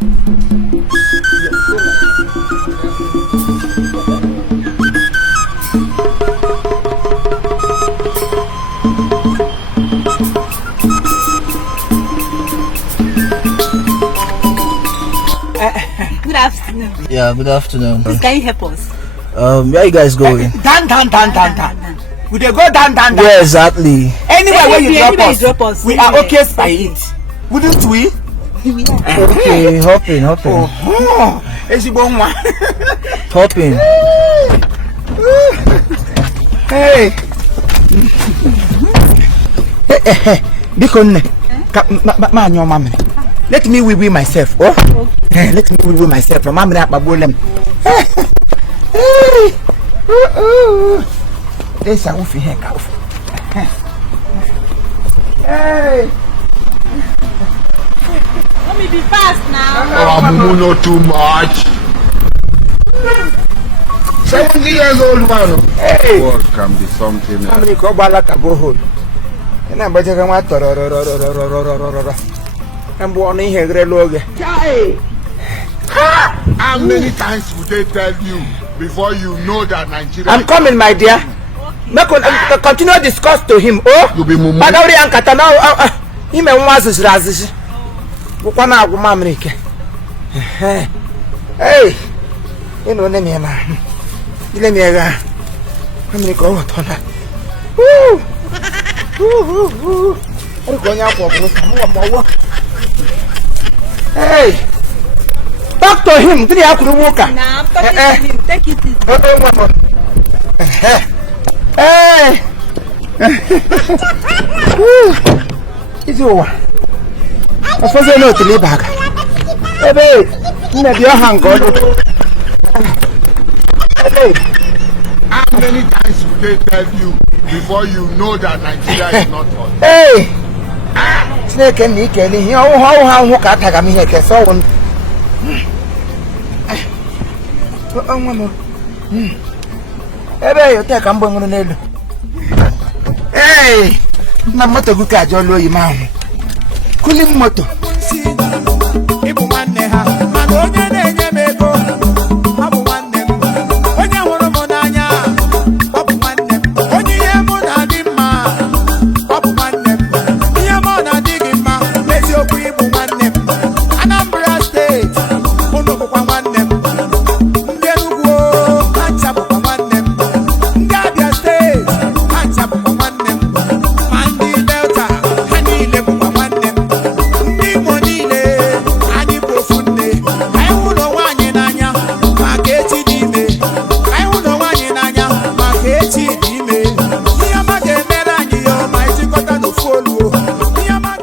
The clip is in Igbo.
Good afternoon. Yeah, good afternoon. Please, can you help us? Where you guys going? Down. We dey go down. Yeah, exactly. Anywhere where you drop us, we are okay by it. Wouldn't we? Okay, hopping. Hopping. Hey. Bikon, let me wee myself. Oh, let me wee myself. From Mamma Babolem. This I will feel here. Hey. Let me be fast now. Oh, not too much. 70 years old man. Hey. What can be something else? How many go home? And I'm better than what? I'm born in here. How many times would they tell you before you know that Nigeria? I'm coming, my dear. Continue to discuss to him. Oh, you be mumu. But already I'm Katana. He may want to raise. Bukwana Gumamerike. Hey, you know, let me man. Let me go. Let me go. Woo! I'm going out for more. Hey, talk to him. Did you have to walk? Nah, I'm talking to him. Take it easy. Hey! It's over. I suppose I know to leave back. Hey, babe. You know, your hand go. Hey, babe. How many times would they tell you before you know that Nigeria is not hot? Hey! Snake and Nick and he how got I mean, I saw one. Oh, one. Hey, babe, you take a bung on the nail. Hey! Namato Guka Jolo, you man. Kulim moto.